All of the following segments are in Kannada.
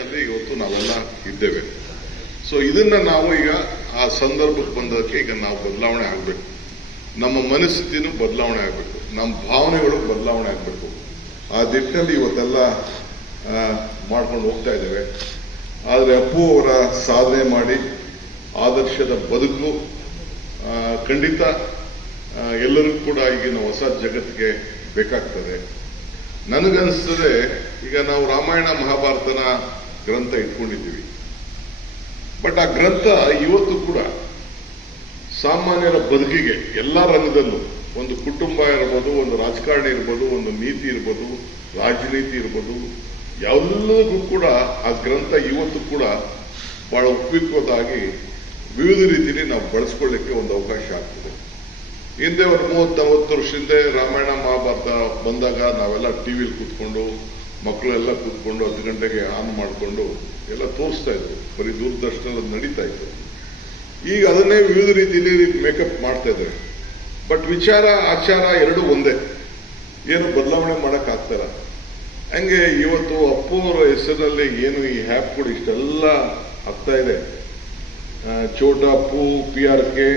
ಇವತ್ತು ನಾವೆಲ್ಲ ಇದ್ದೇವೆ. ಸೊ ಇದನ್ನ ನಾವು ಈಗ ಆ ಸಂದರ್ಭಕ್ಕೆ ಬಂದಕ್ಕೆ ಈಗ ನಾವು ಬದಲಾವಣೆ ಆಗಬೇಕು. ನಮ್ಮ ಮನಸ್ಥಿತಿನೂ ಬದಲಾವಣೆ ಆಗಬೇಕು. ನಮ್ಮ ಭಾವನೆಗಳು ಬದಲಾವಣೆ ಆಗಬೇಕು. ಆ ದಿಟ್ಟಿನಲ್ಲಿ ಇವತ್ತೆಲ್ಲ ಮಾಡ್ಕೊಂಡು ಹೋಗ್ತಾ ಇದ್ದೇವೆ. ಆದರೆ ಅಪ್ಪು ಅವರ ಸಾಧನೆ ಮಾಡಿ ಆದರ್ಶದ ಬದುಕು ಖಂಡಿತ ಎಲ್ಲರಿಗೂ ಕೂಡ ಈಗಿನ ಹೊಸ ಜಗತ್ತಿಗೆ ಬೇಕಾಗ್ತದೆ. ನನಗನ್ಸ್ತದೆ, ಈಗ ನಾವು ರಾಮಾಯಣ ಮಹಾಭಾರತನ ಗ್ರಂಥ ಇಟ್ಕೊಂಡಿದ್ದೀವಿ. ಬಟ್ ಆ ಗ್ರಂಥ ಇವತ್ತು ಕೂಡ ಸಾಮಾನ್ಯರ ಬದುಕಿಗೆ ಎಲ್ಲ ರಂಗದಲ್ಲೂ ಒಂದು ಕುಟುಂಬ ಇರ್ಬೋದು, ಒಂದು ರಾಜಕಾರಣಿ ಇರ್ಬೋದು, ಒಂದು ನೀತಿ ಇರ್ಬೋದು, ರಾಜನೀತಿ ಇರ್ಬೋದು, ಎಲ್ಲದಕ್ಕೂ ಕೂಡ ಆ ಗ್ರಂಥ ಇವತ್ತು ಕೂಡ ಬಹಳ ಉಪಯುಕ್ತವಾಗಿ ವಿವಿಧ ರೀತಿಯಲ್ಲಿ ನಾವು ಬಳಸ್ಕೊಳ್ಳಿಕ್ಕೆ ಒಂದು ಅವಕಾಶ ಆಗ್ತದೆ. ಹಿಂದೆ ಒಂದು ಮೂವತ್ತು ನಲವತ್ತು ವರ್ಷ ಹಿಂದೆ ರಾಮಾಯಣ, ಮಹಾಭಾರತ ಬಂದಾಗ ನಾವೆಲ್ಲ ಟಿವಿಲಿ ಕೂತ್ಕೊಂಡು ಮಕ್ಕಳೆಲ್ಲ ಕೂತ್ಕೊಂಡು ಹತ್ತು ಗಂಟೆಗೆ ಆನ್ ಮಾಡಿಕೊಂಡು ಎಲ್ಲ ತೋರಿಸ್ತಾ ಇದ್ರು. ಬರೀ ದೂರದರ್ಶನದಲ್ಲಿ ನಡೀತಾ ಇತ್ತು. ಈಗ ಅದನ್ನೇ ವಿವಿಧ ರೀತಿಯಲ್ಲಿ ಮೇಕಪ್ ಮಾಡ್ತಾ ಇದ್ದಾರೆ. ಬಟ್ ವಿಚಾರ, ಆಚಾರ ಎರಡೂ ಒಂದೇ. ಏನು ಬದಲಾವಣೆ ಮಾಡಕ್ ಆಗ್ತಾರ ಹಂಗೆ ಇವತ್ತು ಅಪ್ಪು ಅವರ ಹೆಸರಲ್ಲಿ ಏನು ಈ ಹ್ಯಾಪ್ ಕೂಡ ಇಷ್ಟೆಲ್ಲ ಆಗ್ತಾ ಇದೆ. ಚೋಟ ಅಪ್ಪು ಪಿ ಆರ್ ಕೆ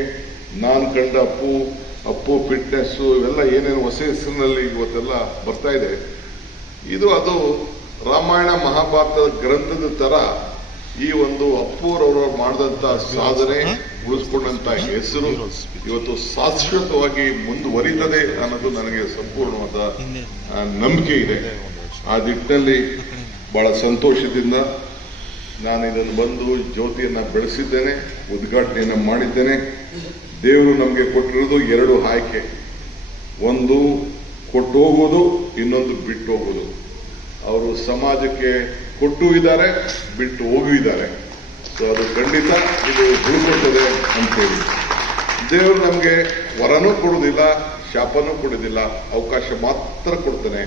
ನಾನ್ ಕಂಡ ಅಪ್ಪು ಅಪ್ಪು ಫಿಟ್ನೆಸ್ ಇವೆಲ್ಲ ಏನೇನು ಹೊಸ ಹೆಸರಿನಲ್ಲಿ ಇವತ್ತೆಲ್ಲ ಬರ್ತಾ ಇದೆ. ಇದು ಅದು ರಾಮಾಯಣ ಮಹಾಭಾರತದ ಗ್ರಂಥದ ತರ ಈ ಒಂದು ಅಪ್ಪುರವರು ಮಾಡಿದಂತ ಸಾಧನೆ ಉಳಿಸ್ಕೊಂಡಂತ ಹೆಸರು ಇವತ್ತು ಶಾಶ್ವತವಾಗಿ ಮುಂದುವರಿತದೆ ಅನ್ನೋದು ನನಗೆ ಸಂಪೂರ್ಣವಾದ ನಂಬಿಕೆ ಇದೆ. ಆ ದಿಟ್ಟಿನಲ್ಲಿ ಬಹಳ ಸಂತೋಷದಿಂದ ನಾನು ಇದನ್ನು ಬಂದು ಜ್ಯೋತಿಯನ್ನ ಬೆಳೆಸಿದ್ದೇನೆ, ಉದ್ಘಾಟನೆಯನ್ನು ಮಾಡಿದ್ದೇನೆ. ದೇವರು ನಮಗೆ ಕೊಟ್ಟಿರೋದು ಎರಡು ಆಯ್ಕೆ. ಒಂದು ಕೊಟ್ಟು ಹೋಗೋದು ಇನ್ನೊಂದು ಬಿಟ್ಟು ಹೋಗೋದು. ಅವರು ಸಮಾಜಕ್ಕೆ ಕೊಟ್ಟು ಇದ್ದಾರೆ, ಬಿಟ್ಟು ಹೋಗೂ ಇದ್ದಾರೆ. ಸೊ ಅದು ಖಂಡಿತ ಇದು ಅಂತ ಅಂತೇಳಿ ದೇವರು ನಮಗೆ ವರನೂ ಕೊಡುವುದಿಲ್ಲ ಶಾಪನೂ ಕೊಡುವುದಿಲ್ಲ ಅವಕಾಶ ಮಾತ್ರ ಕೊಡ್ತಾನೆ.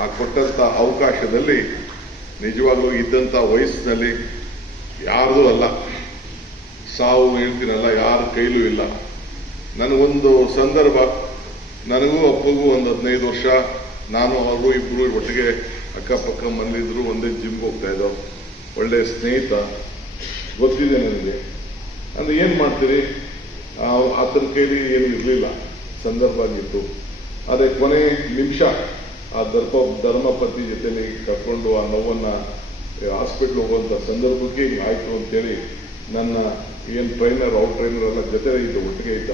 ಆ ಕೊಟ್ಟಂತ ಅವಕಾಶದಲ್ಲಿ, ನಿಜವಾಗ್ಲೂ ಇದ್ದಂತ ವಯಸ್ಸಿನಲ್ಲಿ ಯಾರದೂ ಅಲ್ಲ. ಸಾವು ಹೇಳ್ತೀನಲ್ಲ, ಯಾರ ಕೈಲೂ ಇಲ್ಲ. ನನಗೊಂದು ಸಂದರ್ಭ, ನನಗೂ ಅಪ್ಪಗೂ ಒಂದು ಹದಿನೈದು ವರ್ಷ. ನಾನು ಅವರು ಇಬ್ಬರು ಒಟ್ಟಿಗೆ ಅಕ್ಕಪಕ್ಕ ಮನೇಲಿದ್ರು ಒಂದೇ ಜಿಮ್ ಹೋಗ್ತಾ ಇದ್ದೋ ಒಳ್ಳೆ ಸ್ನೇಹಿತ, ಗೊತ್ತಿದೆ ನನಗೆ. ಅಂದ್ರೆ ಏನು ಮಾಡ್ತೀರಿ? ಆತನ ಕೈಲಿ ಏನು ಇರಲಿಲ್ಲ. ಸಂದರ್ಭ ಆಗಿತ್ತು. ಅದೇ ಕೊನೆ ನಿಮಿಷ ಆ ದರ್ಪ ಧರ್ಮಪತಿ ಜೊತೆಲಿ ಕರ್ಕೊಂಡು ಆ ನೋವನ್ನು ಹಾಸ್ಪಿಟ್ಲ್ ಹೋಗುವಂಥ ಸಂದರ್ಭಕ್ಕೆ ಆಯ್ತು ಅಂತೇಳಿ ನನ್ನ ಏನು ಟ್ರೈನರ್ ಔಟ್ ಟ್ರೈನರ್ ಎಲ್ಲ ಜೊತೆ ಇದ್ದ ಒಟ್ಟಿಗೆ ಇದ್ದ.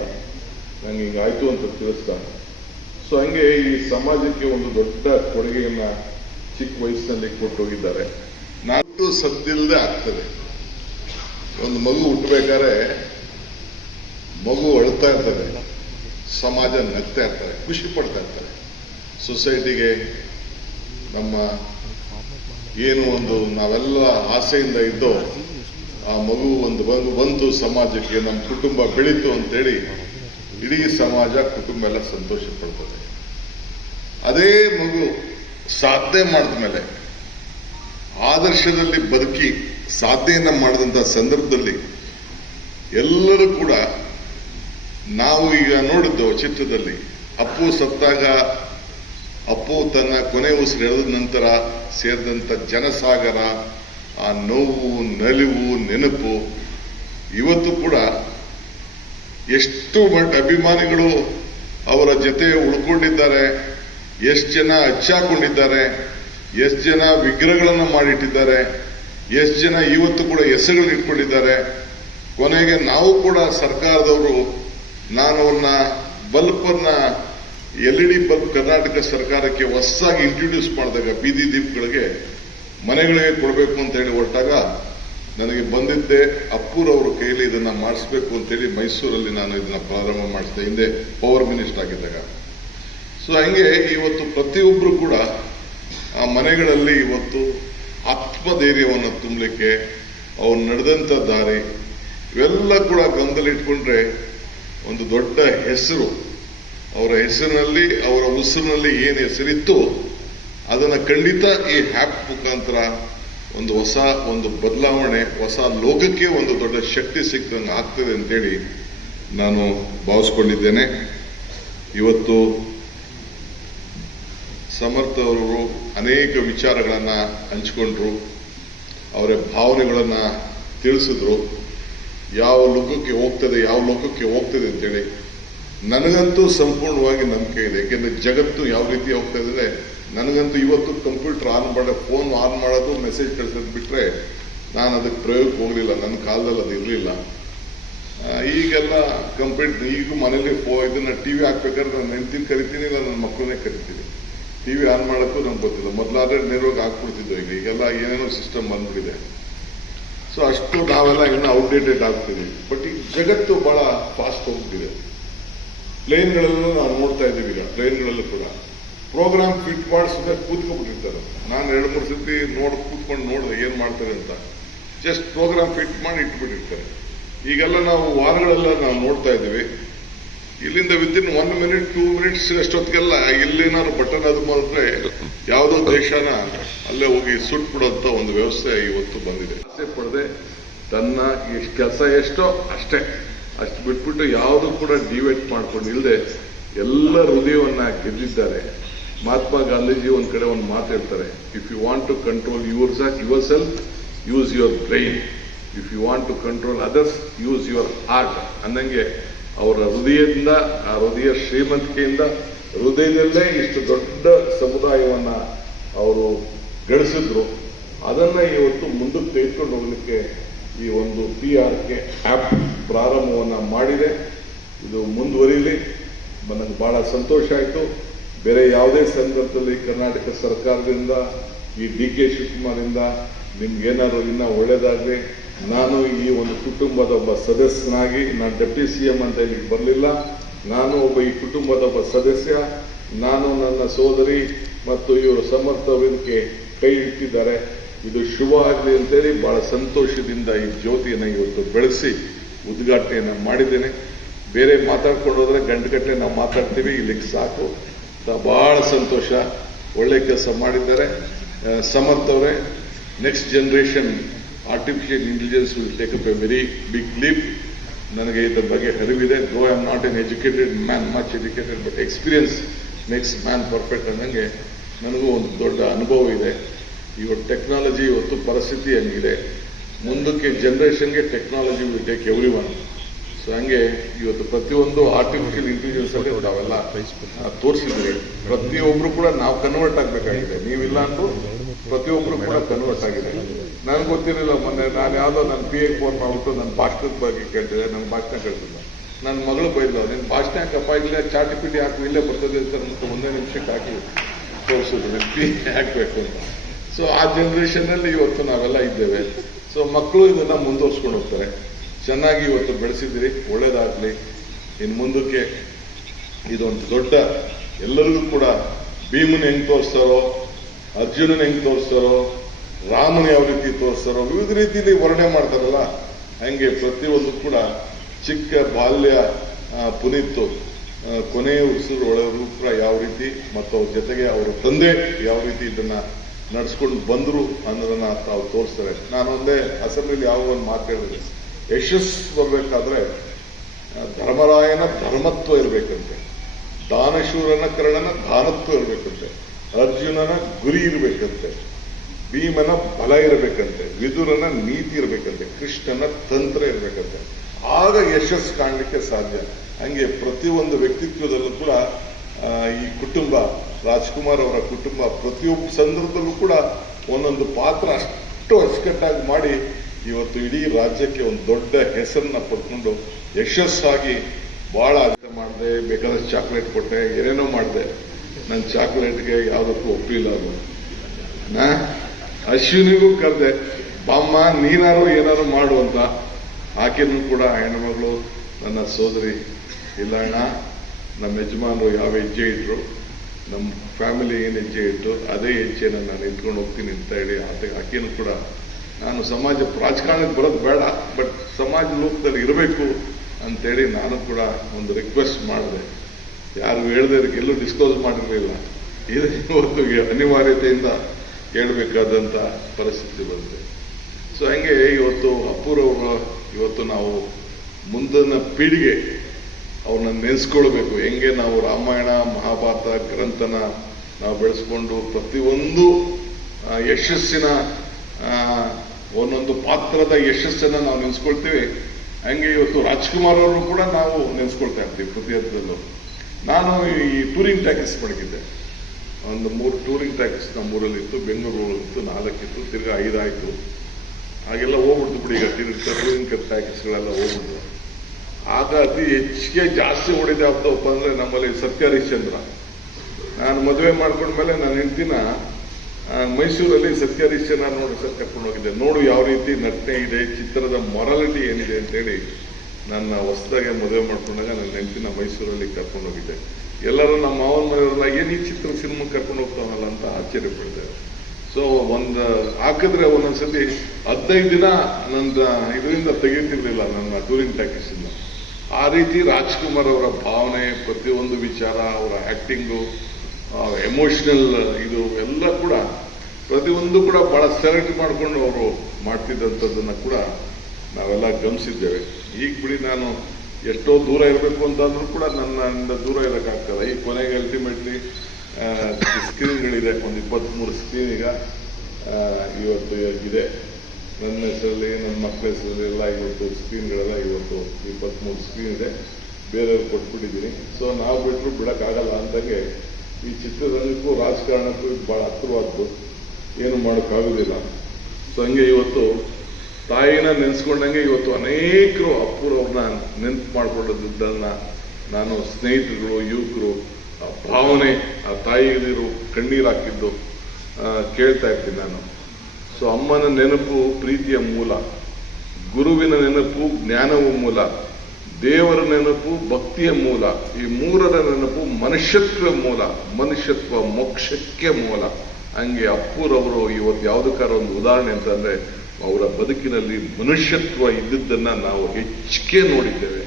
ನಂಗೆ ಹಿಂಗಾಯ್ತು ಅಂತ ತಿಳಿಸ್ದ ಸೊ ಹಂಗೆ ಈ ಸಮಾಜಕ್ಕೆ ಒಂದು ದೊಡ್ಡ ಕೊಡುಗೆಯನ್ನ ಚಿಕ್ಕ ವಯಸ್ಸಿನಲ್ಲಿ ಕೊಟ್ಟು ಹೋಗಿದ್ದಾರೆ ನಾಲ್ಕು ಸದ್ದಿಲ್ಲದೆ ಆಗ್ತದೆ. ಒಂದು ಮಗು ಹುಟ್ಟಬೇಕಾದ್ರೆ ಮಗು ಅಳ್ತಾ ಇರ್ತದೆ. ಸಮಾಜ ನಗ್ತಾ ಇರ್ತಾರೆ ಖುಷಿ ಪಡ್ತಾ ಇರ್ತಾರೆ ಸೊಸೈಟಿಗೆ ನಮ್ಮ ಏನು ಒಂದು ನಾವೆಲ್ಲ ಆಸೆಯಿಂದ ಇದ್ದೋ ಆ ಮಗು ಒಂದು ಬಂದು ಬಂತು, ಸಮಾಜಕ್ಕೆ, ನಮ್ಮ ಕುಟುಂಬ ಬೆಳೀತು ಅಂತೇಳಿ ಇಡೀ ಸಮಾಜ ಕುಟುಂಬ ಎಲ್ಲ ಸಂತೋಷ ಪಡ್ತದೆ ಅದೇ ಮಗು ಸಾಧನೆ ಮಾಡಿದ ಮೇಲೆ ಆದರ್ಶದಲ್ಲಿ ಬದುಕಿ ಸಾಧನೆಯನ್ನ ಮಾಡಿದಂತ ಸಂದರ್ಭದಲ್ಲಿ ಎಲ್ಲರೂ ಕೂಡ ನಾವು ಈಗ ನೋಡಿದ್ದು ಚಿತ್ರದಲ್ಲಿ ಅಪ್ಪು ಸತ್ತಾಗ ಅಪ್ಪು ತನ್ನ ಕೊನೆ ಉಸಿರು ಎಳೆದ ನಂತರ ಸೇರಿದಂಥ ಜನಸಾಗರ, ಆ ನೋವು, ನಲಿವು, ನೆನಪು, ಇವತ್ತು ಕೂಡ ಎಷ್ಟು ಮಟ್ಟ ಅಭಿಮಾನಿಗಳು ಅವರ ಜೊತೆ ಉಳ್ಕೊಂಡಿದ್ದಾರೆ, ಎಷ್ಟು ಜನ ಹಚ್ಚಾಕೊಂಡಿದ್ದಾರೆ ಎಷ್ಟು ಜನ ವಿಗ್ರಹಗಳನ್ನು ಮಾಡಿಟ್ಟಿದ್ದಾರೆ, ಎಷ್ಟು ಜನ ಇವತ್ತು ಕೂಡ ಹೆಸರುಗಳನ್ನ ಇಟ್ಕೊಂಡಿದ್ದಾರೆ. ಕೊನೆಗೆ ನಾವು ಕೂಡ ಸರ್ಕಾರದವರು, ನಾನು ಅವ್ರನ್ನ ಬಲ್ಬನ್ನ L E D bulb Karnataka ಸರ್ಕಾರಕ್ಕೆ ಹೊಸದಾಗಿ ಇಂಟ್ರೊಡ್ಯೂಸ್ ಮಾಡಿದಾಗ ಬೀದಿ ದೀಪಗಳಿಗೆ ಮನೆಗಳಿಗೆ ಕೊಡಬೇಕು ಅಂತ ಹೇಳಿ ಹೊರಟಾಗ ನನಗೆ ಬಂದಿದ್ದೆ ಅಪ್ಪೂರವ್ರ ಕೈಯಲ್ಲಿ ಇದನ್ನ ಮಾಡಿಸ್ಬೇಕು ಅಂತೇಳಿ ಮೈಸೂರಲ್ಲಿ ನಾನು ಇದನ್ನ ಪ್ರಾರಂಭ ಮಾಡಿಸಿದೆ, ಹಿಂದೆ ಪವರ್ ಮಿನಿಸ್ಟರ್ ಆಗಿದ್ದಾಗ. ಸೊ ಹಂಗೆ ಇವತ್ತು ಪ್ರತಿಯೊಬ್ಬರು ಕೂಡ ಆ ಮನೆಗಳಲ್ಲಿ ಇವತ್ತು ಆತ್ಮಧೈರ್ಯವನ್ನು ತುಂಬಲಿಕ್ಕೆ ಅವ್ರು ನಡೆದಂತ ದಾರಿ, ಇವೆಲ್ಲ ಕೂಡ ಗಮನದಲ್ಲಿ ಇಟ್ಕೊಂಡ್ರೆ ಒಂದು ದೊಡ್ಡ ಹೆಸರು. ಅವರ ಹೆಸರಿನಲ್ಲಿ, ಅವರ ಉಸಿರಿನಲ್ಲಿ ಏನು ಹೆಸರಿತ್ತು ಅದನ್ನು ಖಂಡಿತ ಈ ಹ್ಯಾಪ್ ಮುಖಾಂತರ ಒಂದು ಹೊಸ ಒಂದು ಬದಲಾವಣೆ, ಹೊಸ ಲೋಕಕ್ಕೆ ಒಂದು ದೊಡ್ಡ ಶಕ್ತಿ ಸಿಕ್ಕಂಗೆ ಆಗ್ತದೆ ಅಂತೇಳಿ ನಾನು ಭಾವಿಸ್ಕೊಂಡಿದ್ದೇನೆ. ಇವತ್ತು ಸಮರ್ಥ ಅವರು ಅನೇಕ ವಿಚಾರಗಳನ್ನು ಹಂಚಿಕೊಂಡ್ರು, ಅವರ ಭಾವನೆಗಳನ್ನು ತಿಳಿಸಿದ್ರು. ಯಾವ ಲೋಕಕ್ಕೆ ಹೋಗ್ತದೆ, ಯಾವ ಲೋಕಕ್ಕೆ ಹೋಗ್ತದೆ ಅಂತೇಳಿ ನನಗಂತೂ ಸಂಪೂರ್ಣವಾಗಿ ನಂಬಿಕೆ ಇದೆ. ಏಕೆಂದರೆ ಜಗತ್ತು ಯಾವ ರೀತಿ ಹೋಗ್ತಾ ಇದೆ ನನಗಂತೂ ಇವತ್ತು ಕಂಪ್ಯೂಟರ್ ಆನ್ ಮಾಡೋ ಫೋನ್ ಆನ್ ಮಾಡೋದು ಮೆಸೇಜ್ ಕಳಿಸೋದು ಬಿಟ್ಟರೆ ನಾನು ಅದಕ್ಕೆ ಪ್ರಯೋಗಕ್ಕೆ ಹೋಗಲಿಲ್ಲ. ನನ್ನ ಕಾಲದಲ್ಲಿ ಅದು ಇರಲಿಲ್ಲ. ಈಗೆಲ್ಲ ಕಂಪ್ಯೂಟರ್ ಈಗ ಮನೇಲಿ ಫೋ, ಇದನ್ನು ಟಿ ವಿ ಹಾಕ್ಬೇಕಾದ್ರೆ ನಾನು ಹೆಂಡ್ತಿನ ಕರಿತೀನಿ, ಇಲ್ಲ ನನ್ನ ಮಕ್ಕಳನ್ನೇ ಕರಿತೀನಿ. ಟಿ ವಿ ಆನ್ ಮಾಡೋಕ್ಕೂ ನಂಗೆ ಗೊತ್ತಿಲ್ಲ. ಮೊದಲಾದ್ರೆ ನೇರವಾಗಿ ಹಾಕ್ಬಿಡ್ತಿದ್ದೆ ಈಗ. ಈಗೆಲ್ಲ ಏನೇನೋ ಸಿಸ್ಟಮ್ ಬಂದ್ಬಿಟ್ಟಿದೆ. ಸೊ ಅಷ್ಟು ನಾವೆಲ್ಲ ಇನ್ನೂ ಔಟ್ಡೇಟೆಡ್ ಆಗ್ತೀವಿ. ಬಟ್ ಈಗ ಜಗತ್ತು ಭಾಳ ಫಾಸ್ಟ್ ಹೋಗ್ಬಿಟ್ಟಿದೆ. ಪ್ಲೇನ್ಗಳಲ್ಲೂ ನಾವು ನೋಡ್ತಾ ಇದ್ದೀವಿ ಈಗ. ಪ್ಲೇನ್ಗಳಲ್ಲೂ ಕೂಡ. ಪ್ರೋಗ್ರಾಮ್ ಫಿಟ್ ಮಾಡಿ ಸುಮ್ಮನೆ ಕೂತ್ಕೊಂಡ್ಬಿಟ್ಟಿರ್ತಾರೆ. ನಾನು ಎರಡು, ಮೂರು ಸತಿ ನೋಡ್, ಕೂತ್ಕೊಂಡು ನೋಡಿದೆ ಏನು ಮಾಡ್ತಾರೆ ಅಂತ. ಜಸ್ಟ್ ಪ್ರೋಗ್ರಾಮ್ ಫಿಟ್ ಮಾಡಿ ಇಟ್ಬಿಟ್ಟಿರ್ತಾರೆ. ಈಗೆಲ್ಲ ನಾವು ವಾರಗಳೆಲ್ಲ ನಾವು ನೋಡ್ತಾ ಇದ್ದೀವಿ. ಇಲ್ಲಿಂದ within one minute two minutes ಅಷ್ಟೊತ್ತಿಗೆಲ್ಲ ಇಲ್ಲೇನಾದ್ರು ಬಟನ್ ಅದು ಮಾಡಿದ್ರೆ ಯಾವುದೋ ದೇಶನ ಅಲ್ಲೇ ಹೋಗಿ ಸುಟ್ಬಿಡೋಂಥ ಒಂದು ವ್ಯವಸ್ಥೆ ಇವತ್ತು ಬಂದಿದೆ. ಆಸೆ ಪಡೆದೆ ತನ್ನ ಎಷ್ಟು ಕೆಲಸ ಎಷ್ಟೋ ಅಷ್ಟೇ. ಅಷ್ಟು ಬಿಟ್ಬಿಟ್ಟು ಯಾವುದು ಕೂಡ ಡಿವೈಟ್ ಮಾಡ್ಕೊಂಡು ಇಲ್ಲದೆ ಎಲ್ಲ ಹೃದಯವನ್ನ ಗೆದ್ದಿದ್ದಾರೆ. ಮಹಾತ್ಮ ಗಾಂಧೀಜಿ ಒಂದ್ ಕಡೆ ಒಂದು ಮಾತು ಹೇಳ್ತಾರೆ if you want to control your yourself use your brain if you want to control others use your heart ಅಂದಂಗೆ, ಅವರ ಹೃದಯದಿಂದ, ಆ ಹೃದಯ ಶ್ರೀಮಂತಿಕೆಯಿಂದ, ಹೃದಯದಲ್ಲೇ ಇಷ್ಟು ದೊಡ್ಡ ಸಮುದಾಯವನ್ನ ಅವರು ಗಳಿಸಿದ್ರು. ಅದನ್ನ ಇವತ್ತು ಮುಂದಕ್ಕೆ ತೆಗೆದುಕೊಂಡು ಹೋಗಲಿಕ್ಕೆ ಈ ಒಂದು ಪಿ ಆರ್ ಕೆ ಆಪ್ ಪ್ರಾರಂಭವನ್ನ ಮಾಡಿದೆ. ಇದು ಮುಂದುವರಿಲಿ. ನನಗೆ ಬಹಳ ಸಂತೋಷ ಆಯಿತು. ಬೇರೆ ಯಾವುದೇ ಸಂದರ್ಭದಲ್ಲಿ ಕರ್ನಾಟಕ ಸರ್ಕಾರದಿಂದ, ಈ ಡಿ ಕೆ ಶಿವಕುಮಾರಿಂದ ನಿಮ್ಗೇನಾದ್ರು ಇನ್ನ ಒಳ್ಳೇದಾಗ್ಲಿ ನಾನು ಈ ಒಂದು ಕುಟುಂಬದ ಒಬ್ಬ ಸದಸ್ಯನಾಗಿ, ನಾನು ಡೆಪ್ಟಿ ಸಿ ಎಂ ಅಂತ ಇಲ್ಲಿ ಬರಲಿಲ್ಲ. ನಾನು ಒಬ್ಬ ಈ ಕುಟುಂಬದ ಒಬ್ಬ ಸದಸ್ಯ. ನಾನು ನನ್ನ ಸೋದರಿ ಮತ್ತು ಇವರು ಸಮರ್ಥ ವೇದಿಕೆ ಕೈ ಇಟ್ಟಿದ್ದಾರೆ. ಇದು ಶುಭ ಆಗಲಿ ಅಂತೇಳಿ ಬಹಳ ಸಂತೋಷದಿಂದ ಈ ಜ್ಯೋತಿಯನ್ನು ಇವತ್ತು ಬೆಳೆಸಿ ಉದ್ಘಾಟನೆಯನ್ನು ಮಾಡಿದ್ದೇನೆ. ಬೇರೆ ಮಾತಾಡ್ಕೊಂಡು ಹೋದ್ರೆ ಗಂಟೆಗಟ್ಟಲೆ ನಾವು ಮಾತಾಡ್ತೀವಿ, ಇಲ್ಲಿಗೆ ಸಾಕು. ಬಹಳ ಸಂತೋಷ ಒಳ್ಳೆ ಕೆಲಸ ಮಾಡಿದ್ದಾರೆ. ಸಮರ್ಥವೇ ಸಮರ್ಥ್ ಅವರೇ next generation artificial intelligence will take up a very big leap ನನಗೆ ಇದರ ಬಗ್ಗೆ ಅರಿವಿದೆ. Go I am not an educated man much educated but experience makes man perfect ಅನ್ನಂಗೆ ನನಗೂ ಒಂದು ದೊಡ್ಡ ಅನುಭವ ಇದೆ. ಇವತ್ತು ಟೆಕ್ನಾಲಜಿ ಇವತ್ತು ಪರಿಸ್ಥಿತಿ ಹಂಗಿದೆ. ಮುಂದಕ್ಕೆ ಜನ್ರೇಷನ್ಗೆ technology will take everyone ಹಂಗೆ ಇವತ್ತು ಪ್ರತಿಯೊಂದು ಆರ್ಟಿಫಿಷಿಯಲ್ ಇಂಟೆಲಿಜೆನ್ಸ್ ಅಲ್ಲಿ ನಾವೆಲ್ಲ ತೋರಿಸಿದ್ರೆ. ಪ್ರತಿಯೊಬ್ರು ಕೂಡ ನಾವು ಕನ್ವರ್ಟ್ ಆಗ್ಬೇಕಾಗಿದೆ. ನೀವಿಲ್ಲ ಅಂದ್ರು ಪ್ರತಿಯೊಬ್ರು ಕೂಡ ಕನ್ವರ್ಟ್ ಆಗಿದೆ. ನನ್ಗೆ ಗೊತ್ತಿರಲಿಲ್ಲ ಮೊನ್ನೆ ನಾನು ಯಾವ್ದೋ ನನ್ನ ಪಿ ಎ ಫೋನ್ ಮಾಡ್ಬಿಟ್ಟು ನನ್ನ ಭಾಷಣದ ಬಗ್ಗೆ ಕೇಳ್ತಿದ್ದೆ. ನನ್ನ ಭಾಷಣ ಕೇಳ್ತಿದ್ದೆ. ನನ್ನ ಮಗಳು ಬೈದ್ಲು ನಿನ್ನ ಭಾಷಣ ಯಾಕಪ್ಪ ಇಲ್ಲೇ ಚಾಟಿ ಪಿಟಿ ಹಾಕು ಇಲ್ಲೇ ಬರ್ತದೆ ಅಂತ ಅಂದ್ಬಿಟ್ಟು ಒಂದೇ ನಿಮಿಷಕ್ಕೆ ಹಾಕಿ ತೋರಿಸಿದ್ರು. ಪಿ ಹಾಕಬೇಕು ಅಂತ. ಸೊ ಆ ಜನರೇಷನ್ ಅಲ್ಲಿ ಇವತ್ತು ನಾವೆಲ್ಲ ಇದ್ದೇವೆ. ಸೊ ಮಕ್ಕಳು ಇದನ್ನ ಮುಂದುವರ್ಸ್ಕೊಂಡು ಹೋಗ್ತಾರೆ. ಚೆನ್ನಾಗಿ ಇವತ್ತು ಬೆಳೆಸಿದ್ದೀರಿ, ಒಳ್ಳೇದಾಗಲಿ. ಇನ್ನು ಮುಂದಕ್ಕೆ ಇದೊಂದು ದೊಡ್ಡ, ಎಲ್ಲರಿಗೂ ಕೂಡ ಭೀಮನ್ ಹೆಂಗ್ ತೋರಿಸ್ತಾರೋ, ಅರ್ಜುನನ್ ಹೆಂಗ್ ತೋರಿಸ್ತಾರೋ, ರಾಮನ ಯಾವ ರೀತಿ ತೋರಿಸ್ತಾರೋ, ವಿವಿಧ ರೀತಿಯಲ್ಲಿ ವರ್ಣನೆ ಮಾಡ್ತಾರಲ್ಲ, ಹಂಗೆ ಪ್ರತಿಯೊಂದು ಕೂಡ ಚಿಕ್ಕ ಬಾಲ್ಯ ಪುನೀತು ಕೊನೆಯ ಉಸಿರು ಒಳಗೂ ಕೂಡ ಯಾವ ರೀತಿ ಮತ್ತು ಅವ್ರ ಜೊತೆಗೆ ಅವರ ತಂದೆ ಯಾವ ರೀತಿ ಇದನ್ನ ನಡ್ಸ್ಕೊಂಡು ಬಂದ್ರು ಅನ್ನೋದನ್ನ ತಾವು ತೋರಿಸ್ತಾರೆ. ಒಂದೇ ಅಸೆಂಬ್ಲಿಲಿ ಯಾವ ಒಂದು ಮಾತು ಹೇಳಿದೆ. ಯಶಸ್ಸು ಬರಬೇಕಾದ್ರೆ ಧರ್ಮರಾಯನ ಧರ್ಮತ್ವ ಇರಬೇಕಂತೆ. ದಾನಶೂರನ ಕರ್ಣನ ದಾನತ್ವ ಇರಬೇಕಂತೆ. ಅರ್ಜುನನ ಗುರಿ ಇರಬೇಕಂತೆ. ಭೀಮನ ಬಲ ಇರಬೇಕಂತೆ. ವಿದುರನ ನೀತಿ ಇರಬೇಕಂತೆ. ಕೃಷ್ಣನ ತಂತ್ರ ಇರಬೇಕಂತೆ. ಆಗ ಯಶಸ್ಸು ಕಾಣಲಿಕ್ಕೆ ಸಾಧ್ಯ. ಹಂಗೆ ಪ್ರತಿಯೊಂದು ವ್ಯಕ್ತಿತ್ವದಲ್ಲೂ ಕೂಡ ಈ ಕುಟುಂಬ, ರಾಜ್ಕುಮಾರ್ ಅವರ ಕುಟುಂಬ ಪ್ರತಿಯೊಬ್ಬ ಸಂದರ್ಭದಲ್ಲೂ ಕೂಡ ಒಂದೊಂದು ಪಾತ್ರ ಅಷ್ಟು ಅಚ್ಚುಕಟ್ಟಾಗಿ ಮಾಡಿ ಇವತ್ತು ಇಡೀ ರಾಜ್ಯಕ್ಕೆ ಒಂದು ದೊಡ್ಡ ಹೆಸರನ್ನ ಪಡ್ಕೊಂಡು ಯಶಸ್ಸಾಗಿ ಬಹಳ ಅರ್ಥ ಮಾಡಿದೆ, ಬೇಕಾದಷ್ಟು ಚಾಕ್ಲೇಟ್ ಕೊಟ್ಟೆ, ಏನೇನೋ ಮಾಡಿದೆ. ನನ್ನ ಚಾಕ್ಲೇಟ್ಗೆ ಯಾವುದಕ್ಕೂ ಒಪ್ಪಿಲ್ಲ ಅದು ನಾ ಅಶ್ವಿನಿಗೂ ಕರೆದೆ, ಬಾಮ್ಮ, ನೀನಾರು ಏನಾರು ಮಾಡು ಅಂತ. ಆಕೆನೂ ಕೂಡ ಹೆಣ್ಮಗಳು ನನ್ನ ಸೋದರಿ, ಇಲ್ಲ ಅಣ್ಣ, ನಮ್ಮ ಯಜಮಾನರು ಯಾವ ಹೆಜ್ಜೆ ಇಟ್ರು? ನಮ್ಮ ಫ್ಯಾಮಿಲಿ ಏನು ಹೆಜ್ಜೆ ಇಟ್ಟು ಅದೇ ಹೆಜ್ಜೆನ ನಾನು ನಿಂತ್ಕೊಂಡು ಹೋಗ್ತೀನಿ ಅಂತ ಹೇಳಿ ಆತ, ಆಕೆನೂ ಕೂಡ ನಾನು ಸಮಾಜ ರಾಜಕಾರಣಕ್ಕೆ ಬರೋದು ಬೇಡ ಬಟ್ ಸಮಾಜ ಲೋಕದಲ್ಲಿ ಇರಬೇಕು ಅಂತೇಳಿ ನಾನು ಕೂಡ ಒಂದು ರಿಕ್ವೆಸ್ಟ್ ಮಾಡಿದೆ. ಯಾರು ಹೇಳ್ದೆ ಎಲ್ಲೂ ಡಿಸ್ಕ್ಲೋಸ್ ಮಾಡಿರಲಿಲ್ಲ. ಇದು ಇವತ್ತು ಅನಿವಾರ್ಯತೆಯಿಂದ ಹೇಳಬೇಕಾದಂಥ ಪರಿಸ್ಥಿತಿ ಬಂದಿದೆ. ಸೊ ಹಂಗೆ ಇವತ್ತು ಅಪ್ಪುರವರು ಇವತ್ತು ನಾವು ಮುಂದಿನ ಪೀಳಿಗೆ ಅವ್ರನ್ನ ನೆನೆಸ್ಕೊಳ್ಬೇಕು. ಹೆಂಗೆ ನಾವು ರಾಮಾಯಣ, ಮಹಾಭಾರತ, ಗ್ರಂಥನ ನಾವು ಬೆಳೆಸ್ಕೊಂಡು ಪ್ರತಿಯೊಂದು ಯಶಸ್ಸಿನ ಒಂದೊಂದು ಪಾತ್ರದ ಯಶಸ್ಸನ್ನ ನಾವು ನೆನೆಸ್ಕೊಳ್ತೀವಿ. ಹಂಗೆ ಇವತ್ತು ರಾಜ್ಕುಮಾರ್ ಅವರು ಕೂಡ ನಾವು ನೆನೆಸ್ಕೊಳ್ತಾ ಇರ್ತೀವಿ ಪ್ರತಿ ನಾನು ಈ ಟೂರಿಂಗ್ ಟ್ಯಾಕ್ಸ್ ಪಡಗಿದ್ದೆ ಒಂದು ಮೂರು ಟೂರಿಂಗ್ ಟ್ಯಾಕ್ಸ್ ಬೆಂಗಳೂರು ಇತ್ತು ನಾಲ್ಕಿತ್ತು. ತಿರ್ಗಿ ಐದಾಯಿತು. ಹಾಗೆಲ್ಲ ಹೋಗ್ಬಿಡ್ತು ಬಿಡಿ. ಈಗ ತಿರ್ಗಿ ಟೂರಿಂಗ್ ಟ್ಯಾಕ್ಸ್ಗಳೆಲ್ಲ ಹೋಗ್ಬಿಡ್ತು. ಆಗ ಅತಿ ಹೆಚ್ಚಿಗೆ ಜಾಸ್ತಿ ಹೊಡೆದ ಯಾವ್ದಪ್ಪ ಅಂದ್ರೆ ನಮ್ಮಲ್ಲಿ ಸತ್ಯ ಹರಿಶ್ಚಂದ್ರ ನಾನು ಮದುವೆ ಮಾಡ್ಕೊಂಡ್ಮೇಲೆ ನಾನು ಹೆಂಡ್ತಿನ ಮೈಸೂರಲ್ಲಿ ಸತ್ಯ ನೋಡಿ ಸರ್ ಕರ್ಕೊಂಡು ಹೋಗಿದ್ದೆ. ನೋಡು ಯಾವ ರೀತಿ ನಟನೆ ಇದೆ, ಚಿತ್ರದ ಮೊರಾಲಿಟಿ ಏನಿದೆ ಅಂತೇಳಿ ನನ್ನ ಹೊಸದಾಗೆ ಮದುವೆ ಮಾಡ್ಕೊಂಡಾಗ ನನ್ನ ನೆನಪಿನ ಮೈಸೂರಲ್ಲಿ ಕರ್ಕೊಂಡು ಹೋಗಿದ್ದೆ. ಎಲ್ಲರೂ ನಮ್ಮ ಮಾವನ ಮನೆಯವ್ರನ್ನ ಏನು ಈ ಚಿತ್ರ ಸಿನಿಮಾ ಕರ್ಕೊಂಡು ಹೋಗ್ತಾವಲ್ಲ ಅಂತ ಆಶ್ಚರ್ಯ ಪಡ್ತಾರೆ ಸೊ ಒಂದು, ಹಾಕಿದ್ರೆ ಒಂದೊಂದ್ಸತಿ ಹದಿನೈದು ದಿನ ನನ್ನ ಇದರಿಂದ ತೆಗೀತಿರ್ಲಿಲ್ಲ ನನ್ನ ಟೂರಿಂಗ್ ಟ್ಯಾಕ್ಸಿಂದ ಆ ರೀತಿ ರಾಜ್ಕುಮಾರ್ ಅವರ ಭಾವನೆ, ಪ್ರತಿಯೊಂದು ವಿಚಾರ, ಅವರ ಆಕ್ಟಿಂಗು ಎಮೋಷನಲ್ ಇದು ಎಲ್ಲ ಕೂಡ, ಪ್ರತಿಯೊಂದು ಕೂಡ ಬಹಳ ಸೆಲೆಕ್ಟ್ ಮಾಡಿಕೊಂಡು ಅವರು ಮಾಡ್ತಿದ್ದಂಥದ್ದನ್ನು ಕೂಡ ನಾವೆಲ್ಲ ಗಮನಿಸಿದ್ದೇವೆ. ಈಗ ಬಿಡಿ ನಾನು ಎಷ್ಟೋ ದೂರ ಇರಬೇಕು ಅಂತಂದ್ರೂ ಕೂಡ ನನ್ನಿಂದ ದೂರ ಇರೋಕ್ಕಾಗ್ತದೆ ಈ ಕೊನೆಗೆ ಅಲ್ಟಿಮೇಟ್ಲಿ ಸ್ಕ್ರೀನ್ಗಳಿದೆ ಒಂದು ಇಪ್ಪತ್ತ್ಮೂರು ಸ್ಕ್ರೀನ್ ಈಗ ಇವತ್ತು ಇದೆ. ನನ್ನ ಹೆಸರಲ್ಲಿ, ನನ್ನ ಮಕ್ಕಳ ಹೆಸರಲ್ಲಿ ಎಲ್ಲ ಇವತ್ತು ಸ್ಕ್ರೀನ್ಗಳೆಲ್ಲ ಇವತ್ತು ಇಪ್ಪತ್ತ್ಮೂರು ಸ್ಕ್ರೀನ್ ಇದೆ. ಬೇರೆಯವ್ರು ಕೊಟ್ಬಿಟ್ಟಿದ್ದೀನಿ. ಸೊ ನಾವು ಬಿಟ್ಟರು ಬಿಡೋಕ್ಕಾಗಲ್ಲ ಅಂತಂಗೆ ಈ ಚಿತ್ರರಂಗಕ್ಕೂ ರಾಜಕಾರಣಕ್ಕೂ ಬಹಳ ಹತ್ತಿರವಾದ್ದು. ಏನು ಮಾಡೋಕ್ಕಾಗೋದಿಲ್ಲ ಸೊ ಹಂಗೆ ಇವತ್ತು ತಾಯಿನ ನೆನೆಸ್ಕೊಂಡಂಗೆ ಇವತ್ತು ಅನೇಕರು ಅಪ್ಪುರವ್ರನ್ನ ನೆನ್ಪು ಮಾಡಿಕೊಂಡಿದ್ದನ್ನು ನಾನು ಸ್ನೇಹಿತರುಗಳು, ಯುವಕರು, ಆ ಭಾವನೆ ಆ ತಾಯಿಗಿರು ಕಣ್ಣೀರು ಹಾಕಿದ್ದು ಕೇಳ್ತಾ ಇರ್ತೀನಿ ನಾನು. ಸೊ ಅಮ್ಮನ ನೆನಪು ಪ್ರೀತಿಯ ಮೂಲ, ಗುರುವಿನ ನೆನಪು ಜ್ಞಾನವ ಮೂಲ. ದೇವರ ನೆನಪು ಭಕ್ತಿಯ ಮೂಲ. ಈ ಮೂರರ ನೆನಪು ಮನುಷ್ಯತ್ವ ಮೂಲ. ಮನುಷ್ಯತ್ವ ಮೋಕ್ಷಕ್ಕೆ ಮೂಲ. ಹಂಗೆ ಅಪ್ಪುರವರು ಇವತ್ತು ಯಾವುದಕ್ಕಾರ ಒಂದು ಉದಾಹರಣೆ ಅಂತಂದ್ರೆ ಅವರ ಬದುಕಿನಲ್ಲಿ ಮನುಷ್ಯತ್ವ ಇದ್ದದ್ದನ್ನ ನಾವು ಹೆಚ್ಚಿಗೆ ನೋಡಿದ್ದೇವೆ.